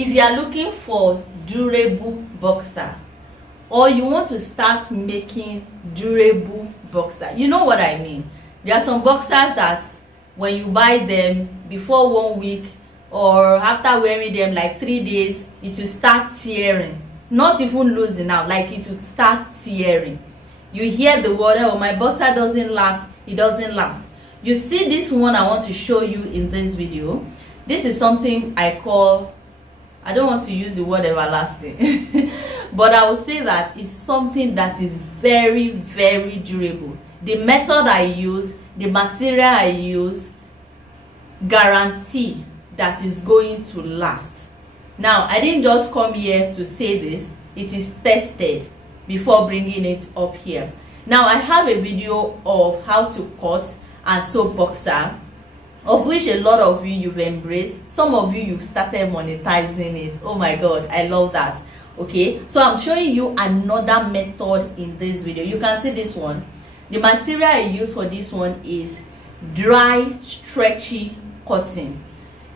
If you are looking for durable boxer, or you want to start making durable boxer, you know what I mean. There are some boxers that when you buy them, before 1 week or after wearing them like 3 days, it will start tearing. Not even losing out, like it will start tearing. You hear the word, oh, my boxer doesn't last, it doesn't last. You see this one I want to show you in this video. This is something I call, I don't want to use the word everlasting, but I will say that it's something that is very, very durable. The method I use, the material I use, guarantee that is going to last. Now, I didn't just come here to say this, it is tested before bringing it up here. Now, I have a video of how to cut and sew boxer, of which a lot of you you've embraced. Some of you you've started monetizing it. Oh my god, I love that. Okay, so I'm showing you another method in this video. You can see this one. The material I use for this one is dry stretchy cotton.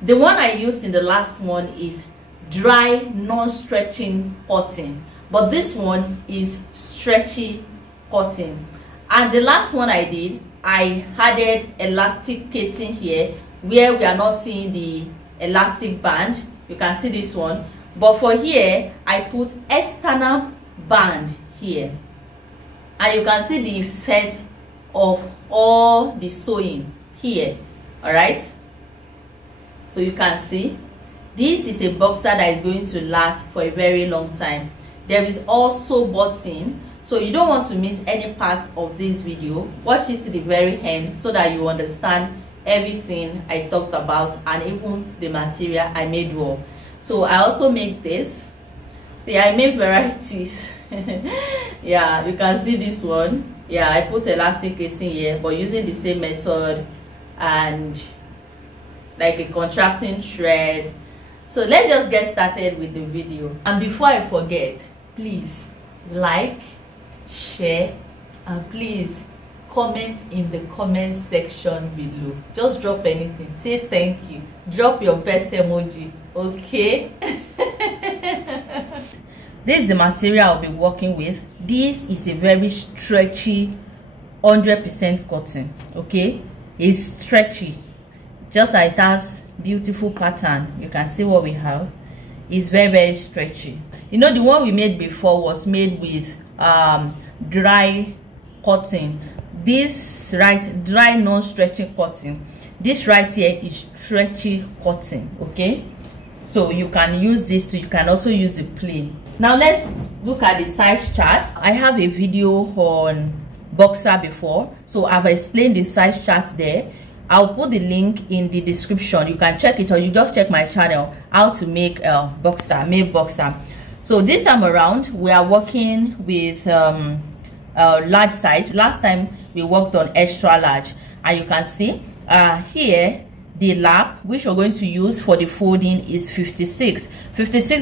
The one I used in the last one is dry non-stretching cotton, but this one is stretchy cotton. And the last one I did, I added elastic casing here where we are not seeing the elastic band. You can see this one, but for here I put external band here, and you can see the effect of all the sewing here. All right, so you can see this is a boxer that is going to last for a very long time. There is also button, so you don't want to miss any part of this video. Watch it to the very end so that you understand everything I talked about and even the material I made raw. So I also make this. See, I make varieties. Yeah, you can see this one. Yeah, I put elastic casing here, but using the same method and like a contracting thread. So let's just get started with the video. And before I forget, please like, share, and please comment in the comment section below. Just drop anything, say thank you, drop your best emoji, okay? This is the material I'll be working with. This is a very stretchy 100% cotton. Okay, it's stretchy, just like it has beautiful pattern. You can see what we have. It's very, very stretchy. You know, the one we made before was made with dry cotton. This right, dry non-stretching cotton. This right here is stretchy cotton. Okay, so you can use this too. You can also use the plain. Now let's look at the size chart. I have a video on boxer before, so I've explained the size chart there. I'll put the link in the description. You can check it, or you just check my channel how to make a boxer, boxer. So this time around we are working with large size. Last time we worked on extra large, and you can see here the lap which we're going to use for the folding is 56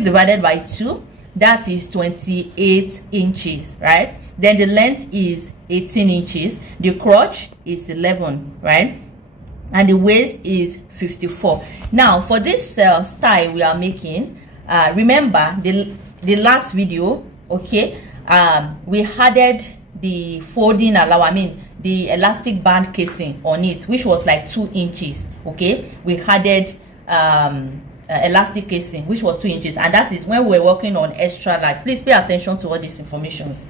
divided by 2, that is 28 inches, right? Then the length is 18 inches, the crotch is 11, right? And the waist is 54. Now for this style we are making, remember the last video, okay, we added the folding the elastic band casing on it, which was like 2 inches. Okay, we added elastic casing which was 2 inches, and that is when we're working on extra large. Please pay attention to all these informations.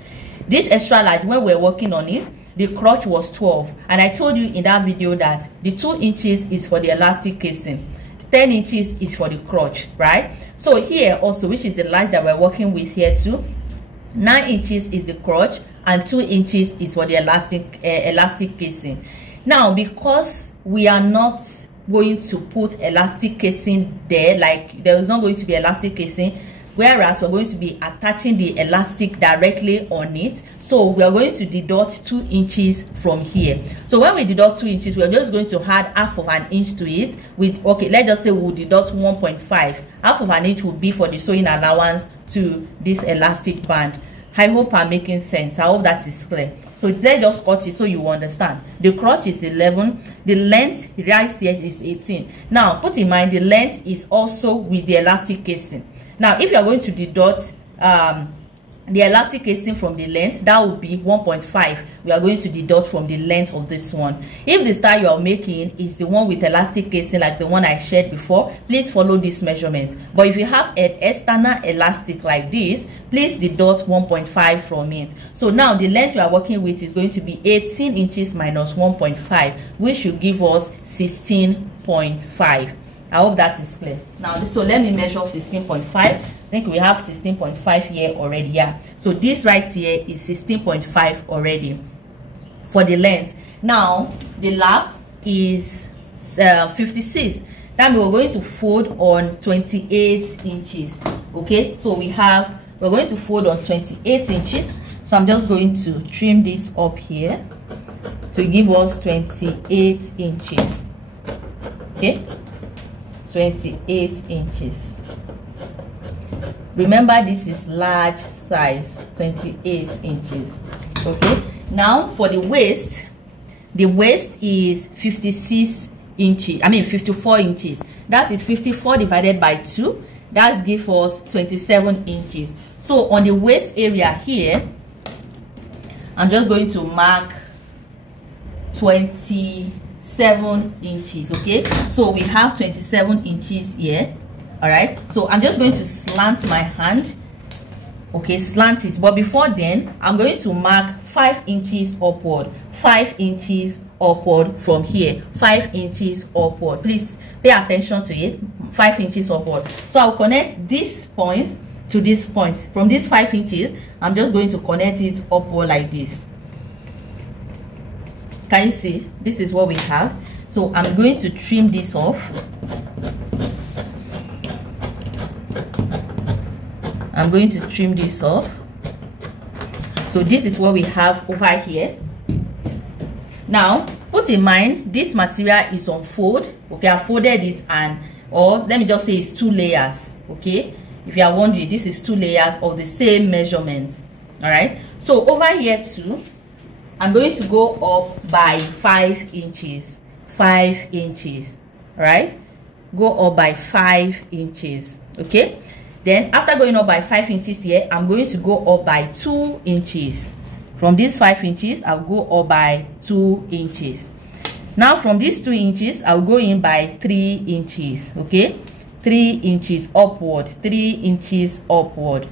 This extra large, when we're working on it, the crotch was 12, and I told you in that video that the 2 inches is for the elastic casing, 10 inches is for the crotch, right? So here also, which is the large that we're working with here too, 9 inches is the crotch and 2 inches is for the elastic casing. Now because we are not going to put elastic casing there, like there is not going to be elastic casing, whereas we're going to be attaching the elastic directly on it, so we are going to deduct 2 inches from here. So when we deduct 2 inches, we are just going to add half of an inch to it. With, okay, let's just say we'll deduct 1.5. Half of an inch will be for the sewing allowance to this elastic band. I hope I'm making sense. I hope that is clear. So let's just cut it so you understand. The crotch is 11, the length right here is 18. Now put in mind the length is also with the elastic casing. Now if you are going to deduct the elastic casing from the length, that would be 1.5. We are going to deduct from the length of this one. If the style you are making is the one with elastic casing like the one I shared before, please follow this measurement. But if you have an external elastic like this, please deduct 1.5 from it. So now the length we are working with is going to be 18 inches minus 1.5, which should give us 16.5. I hope that is clear. Now so let me measure 16.5. I think we have 16.5 here already. Yeah, so this right here is 16.5 already for the length. Now the lap is 56. Then we're going to fold on 28 inches. Okay, so we're going to fold on 28 inches. So I'm just going to trim this up here to give us 28 inches. Okay, 28 inches. Remember, this is large size, 28 inches. Okay, now for the waist is 56 inches. I mean 54 inches. That is 54 divided by 2. That gives us 27 inches. So on the waist area here, I'm just going to mark 27 inches. Okay, so we have 27 inches here. All right, so I'm just going to slant my hand. Okay, slant it, but before then I'm going to mark 5 inches upward, 5 inches upward from here, 5 inches upward. Please pay attention to it. 5 inches upward. So I'll connect this point to this point. From this 5 inches, I'm just going to connect it upward like this. Can you see? This is what we have. So I'm going to trim this off. I'm going to trim this off. So this is what we have over here. Now put in mind this material is on fold. Okay, I folded it, and or let me just say it's 2 layers. Okay, if you are wondering, this is 2 layers of the same measurements. All right, so over here too, I'm going to go up by 5 inches. 5 inches. All right, go up by 5 inches. Okay, then after going up by 5 inches here, I'm going to go up by 2 inches. From these 5 inches, I'll go up by 2 inches. Now from these 2 inches, I'll go in by 3 inches. Okay, 3 inches upward, 3 inches upward.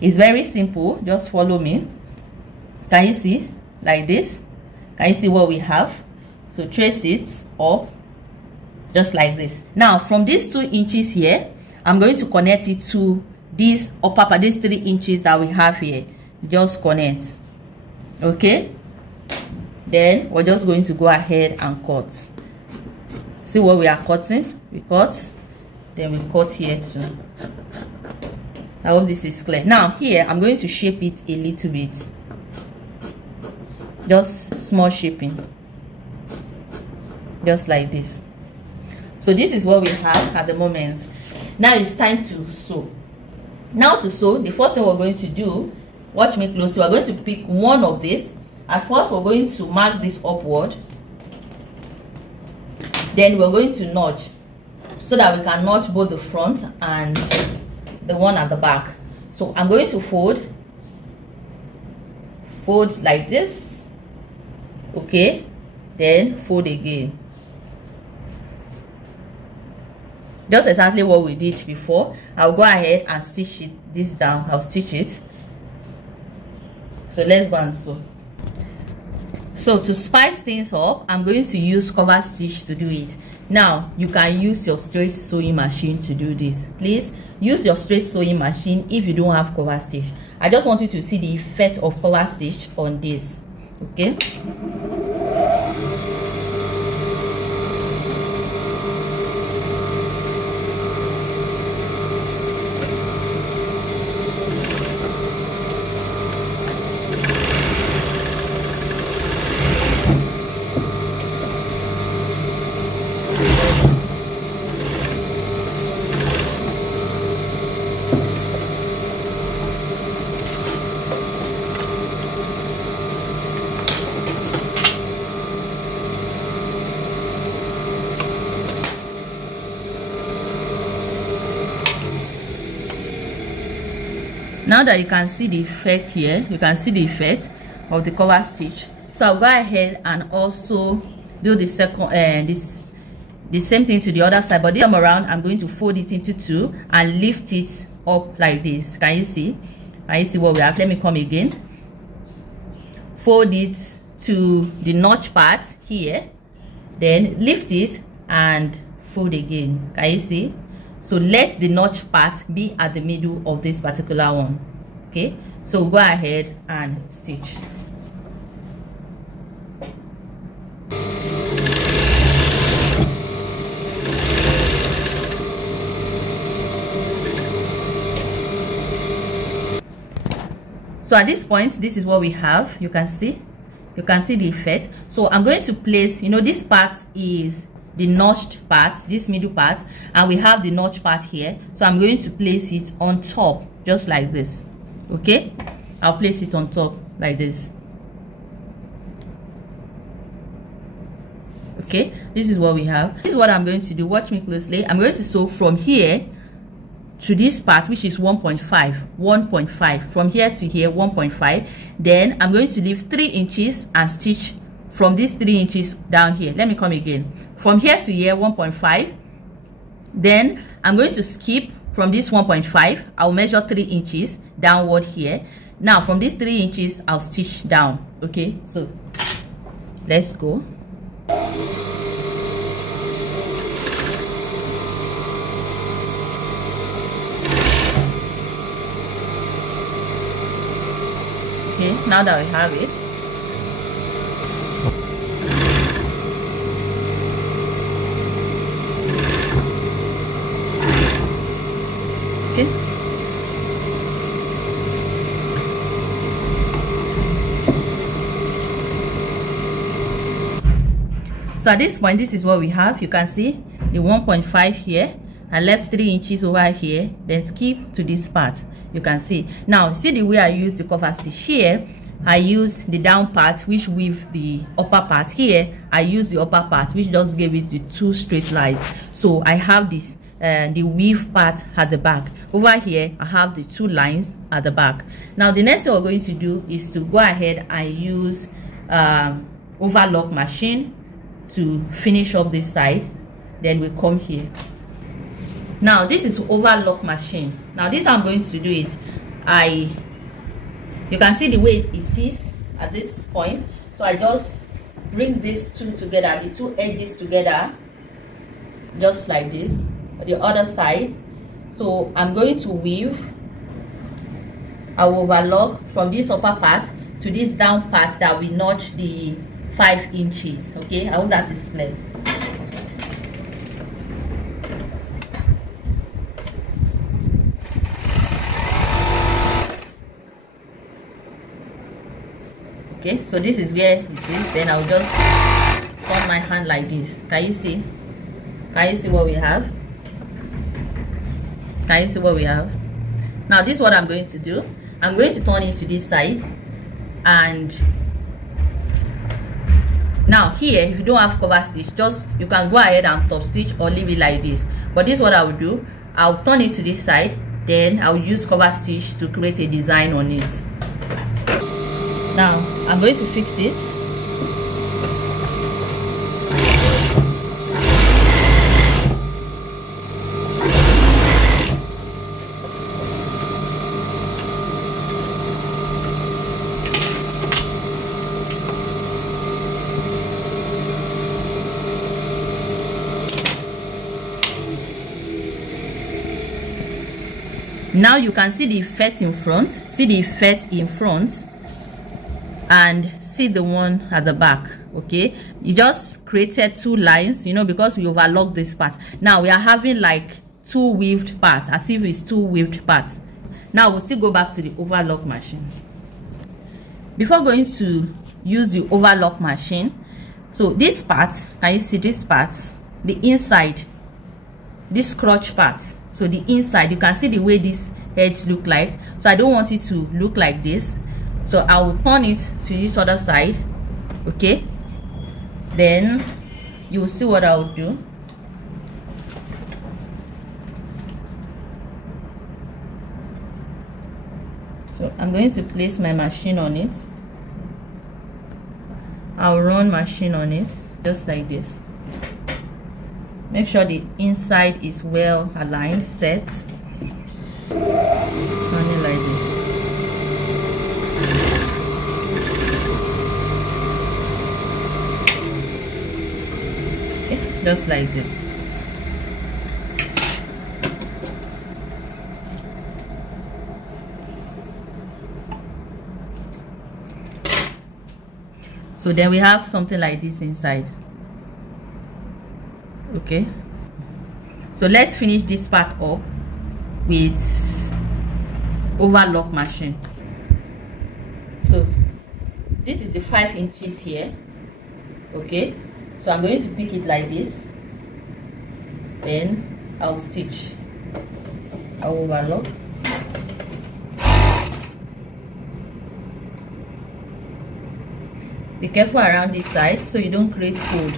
It's very simple. Just follow me. Can you see? Like this. Can you see what we have? So trace it up just like this. Now from these 2 inches here, I'm going to connect it to this upper part, these 3 inches that we have here. Just connect. Okay, then we're just going to go ahead and cut. See what we are cutting? We cut, then we cut here too. I hope this is clear. Now here I'm going to shape it a little bit, just small shaping, just like this. So this is what we have at the moment. Now it's time to sew. Now to sew, the first thing we're going to do, watch me closely, we're going to pick one of this. At first we're going to mark this upward, then we're going to notch so that we can notch both the front and the one at the back. So I'm going to fold like this. Okay, then fold again, just exactly what we did before. I'll go ahead and stitch this down. I'll stitch it. So let's go and sew. So to spice things up, I'm going to use cover stitch to do it. Now you can use your straight sewing machine to do this. Please use your straight sewing machine if you don't have cover stitch. I just want you to see the effect of cover stitch on this. Okay, Now that you can see the effect here, you can see the effect of the cover stitch. So I'll go ahead and also do the second the same thing to the other side, but this time around I'm going to fold it into two and lift it up like this. Can you see? Can you see what we have? Let me come again. Fold it to the notch part here, then lift it and fold again. Can you see? So let the notch part be at the middle of this particular one. Okay, so go ahead and stitch. So at this point, this is what we have. You can see the effect. So I'm going to place, you know, this part is the notched part, this middle part, and we have the notch part here. So I'm going to place it on top, just like this. Okay, I'll place it on top like this. Okay, this is what we have. This is what I'm going to do. Watch me closely. I'm going to sew from here to this part, which is 1.5 from here to here, 1.5. Then I'm going to leave 3 inches and stitch from these 3 inches down here. Let me come again. From here to here, 1.5. Then I'm going to skip from this 1.5. I'll measure 3 inches downward here. Now from these 3 inches, I'll stitch down. Okay, so let's go. Okay, now that we have it, okay, so at this point, this is what we have. You can see the 1.5 here. I left 3 inches over here, then skip to this part. You can see now, see the way I use the cover stitch here. I use the down part, which weave the upper part. Here I use the upper part, which just gave it the 2 straight lines. So I have this the weave part at the back. Over here I have the 2 lines at the back. Now the next thing we're going to do is to go ahead and use overlock machine to finish up this side. Then we come here. Now this is overlock machine. Now this I'm going to do it. You can see the way it is at this point. So I just bring these two together, the 2 edges together, just like this. The other side. So I'm going to weave. I'll overlock from this upper part to this down part that we notch the 5 inches. Okay, I hope that is clear. Okay, so this is where it is. Then I'll just turn my hand like this. Can you see? Can you see what we have? Can you see what we have? Now this is what I'm going to do. I'm going to turn it to this side, and now here, if you don't have cover stitch, you can go ahead and top stitch or leave it like this. But this is what I will do. I'll turn it to this side, then I'll use cover stitch to create a design on it. Now I'm going to fix it. Now you can see the effect in front, see the effect in front, and see the one at the back. Okay, you just created 2 lines, you know, because we overlocked this part. Now we are having like 2 weaved parts, as if it's 2 weaved parts. Now we'll still go back to the overlock machine. Before going to use the overlock machine, so this part, can you see this part, the inside, this crotch part? So the inside, you can see the way this edge look like. So I don't want it to look like this, so I will turn it to this other side. Okay, then you will see what I will do. So I'm going to place my machine on it. I'll run machine on it just like this. Make sure the inside is well aligned, set. Run it like this. Okay, just like this. So then we have something like this inside. Okay, so let's finish this part up with overlock machine. So this is the 5 inches here. Okay, so I'm going to pick it like this, then I'll stitch. I'll overlock. Be careful around this side so you don't create fold.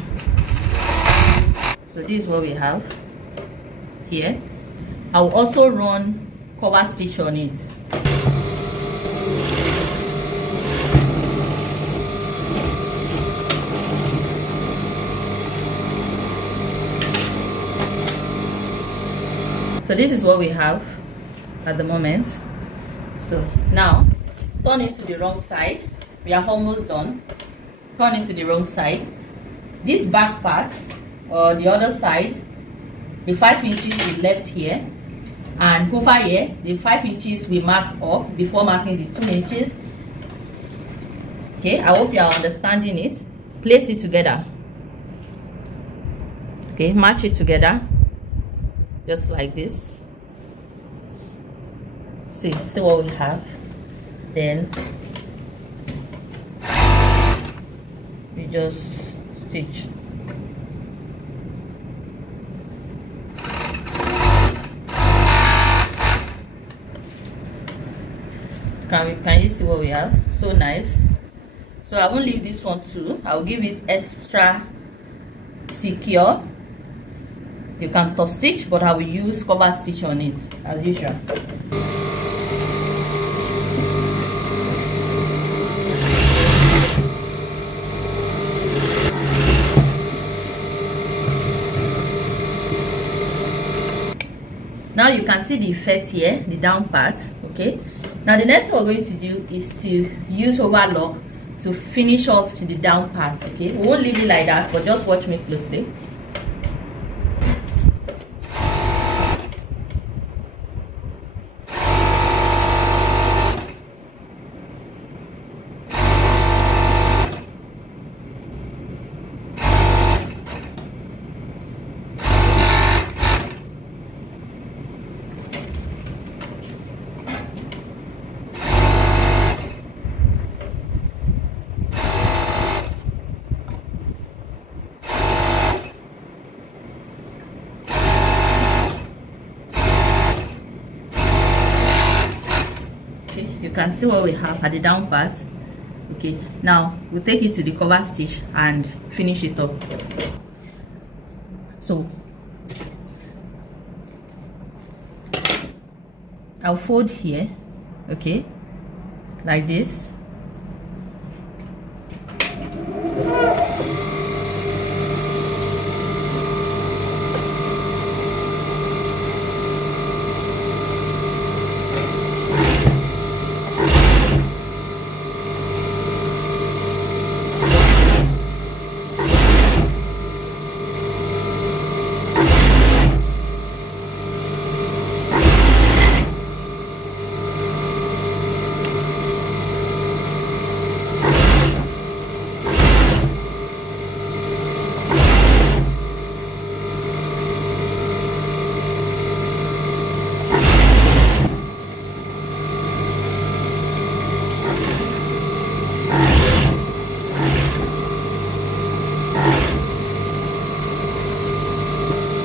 So this is what we have here. I'll also run cover stitch on it. So this is what we have at the moment. So now turn it to the wrong side. We are almost done. Turn it to the wrong side. This back part or the other side, the 5 inches we left here, and over here the 5 inches we marked up before marking the 2 inches. Okay, I hope you are understanding it. Place it together. Okay, match it together just like this. See what we have. Then we just stitch. Can you see what we have? So nice. So I won't leave this one too. I'll give it extra secure. You can top stitch, but I will use cover stitch on it as usual. Now you can see the effect here, the down part. Okay, now the next thing we're going to do is to use overlock to finish off the down part. Okay, we won't leave it like that, but just watch me closely. You can see what we have at the down part. Okay, now we'll take it to the cover stitch and finish it up. So I'll fold here, okay, like this.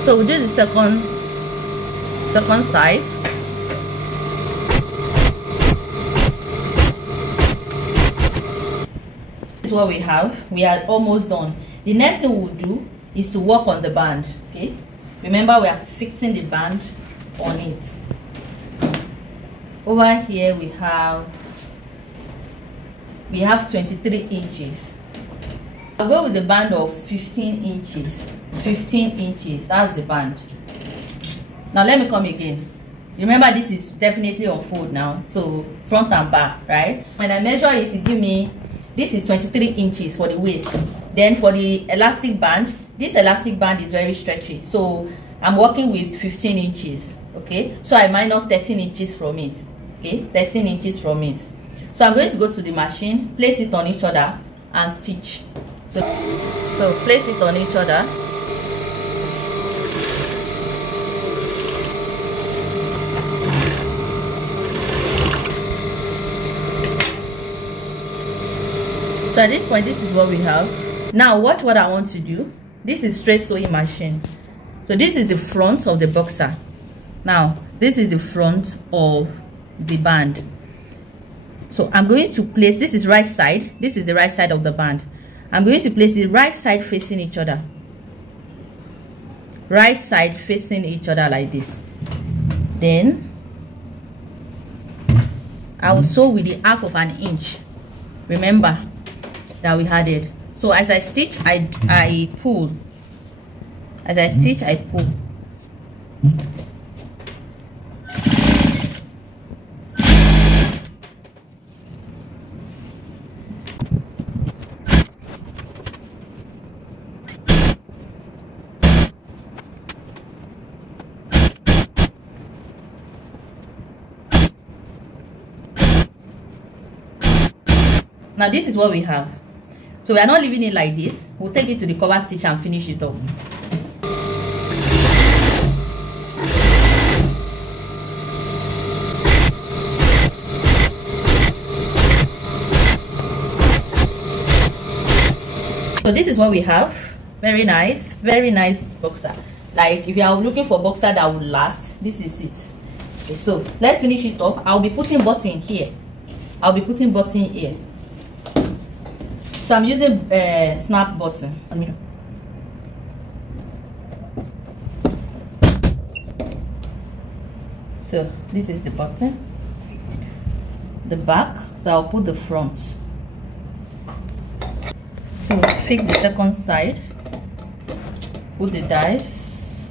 So we'll do the second side. This is what we have. We are almost done. The next thing we'll do is to work on the band. Okay, remember we are fixing the band on it. Over here we have 23 inches. I'll go with the band of 15 inches. 15 inches, that's the band. Now let me come again. Remember, this is definitely on fold now, so front and back, right? When I measure it, it give me, this is 23 inches for the waist. Then for the elastic band, this elastic band is very stretchy, so I'm working with 15 inches. Okay, so I minus 13 inches from it. Okay, 13 inches from it. So I'm going to go to the machine, place it on each other and stitch. So place it on each other. So at this point, this is what we have. Now watch what I want to do. This is straight sewing machine. So this is the front of the boxer. Now this is the front of the band. So I'm going to place, this is right side, this is the right side of the band. I'm going to place the right side facing each other. Right side facing each other like this. Then I will sew with the half of an inch. Remember that we had it. So as I stitch, I pull. As I stitch, I pull. Now this is what we have. So we are not leaving it like this. We'll take it to the cover stitch and finish it up. So this is what we have. Very nice boxer. Like if you are looking for boxer that will last, this is it. Okay, so let's finish it up. I'll be putting button here. I'll be putting button here. So I'm using snap button. So this is the button, the back. So I'll put the front. So fix the second side. Put the dies.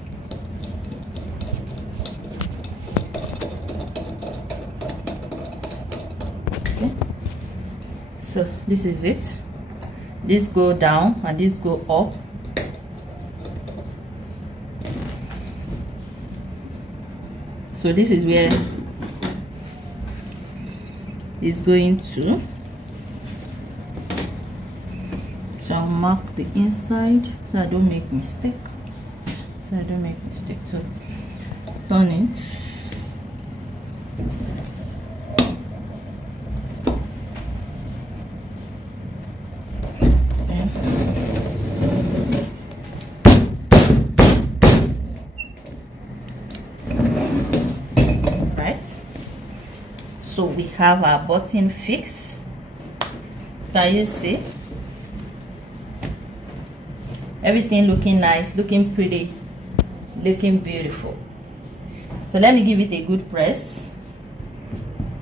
Okay. So this is it. This go down and this go up. So this is where it's going to. So I'll mark the inside so I don't make mistake. So turn it. So we have our button fixed. Can you see? Everything looking nice, looking pretty, looking beautiful. So let me give it a good press.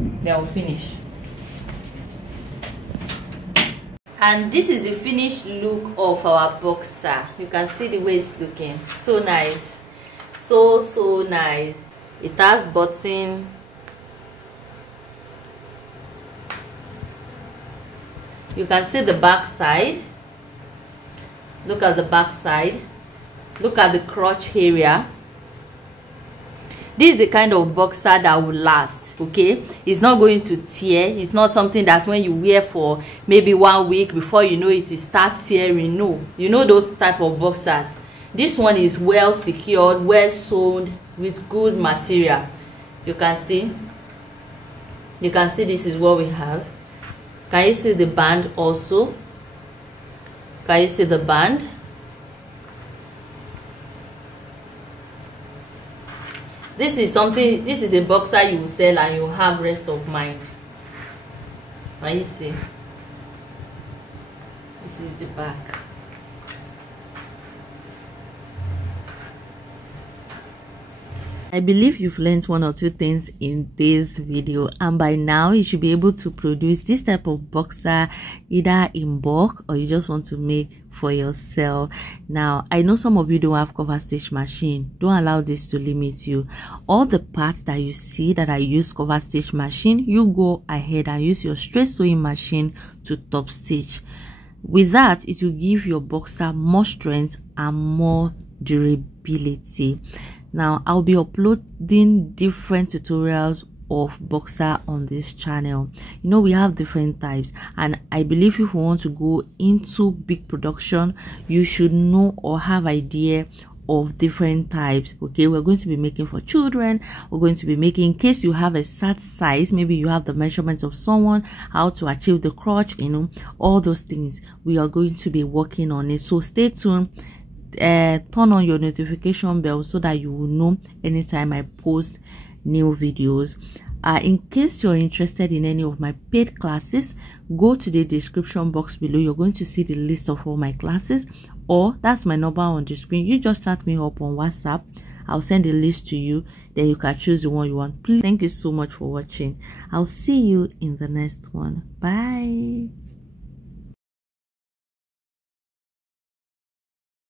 Then we'll finish. And this is the finished look of our boxer. You can see the way it's looking. So nice. So nice. It has button. You can see the back side. Look at the back side. Look at the crotch area. This is the kind of boxer that will last. Okay, it's not going to tear. It's not something that when you wear for maybe 1 week, before you know it starts tearing. No, you know those type of boxers. This one is well secured, well sewn with good material. You can see this is what we have. Can you see the band also? Can you see the band? This is something, this is a boxer you will sell and you have rest of mind. Can you see? This is the back. I believe you've learned one or two things in this video, and by now you should be able to produce this type of boxer either in bulk or you just want to make for yourself. Now, I know some of you don't have cover stitch machine. Don't allow this to limit you. All the parts that you see that I use cover stitch machine, you go ahead and use your straight sewing machine to top stitch. With that, it will give your boxer more strength and more durability. Now, I'll be uploading different tutorials of boxer on this channel. You know, we have different types, and I believe if you want to go into big production, you should know or have idea of different types. Okay, we're going to be making for children, we're going to be making in case you have a set size, maybe you have the measurements of someone, how to achieve the crotch, you know, all those things we are going to be working on it. So stay tuned. Turn on your notification bell so that you will know anytime I post new videos. In case you're interested in any of my paid classes, go to the description box below. You're going to see the list of all my classes, or that's my number on the screen. You just chat me up on WhatsApp. I'll send a list to you, then you can choose the one you want. Please, thank you so much for watching. I'll see you in the next one. Bye.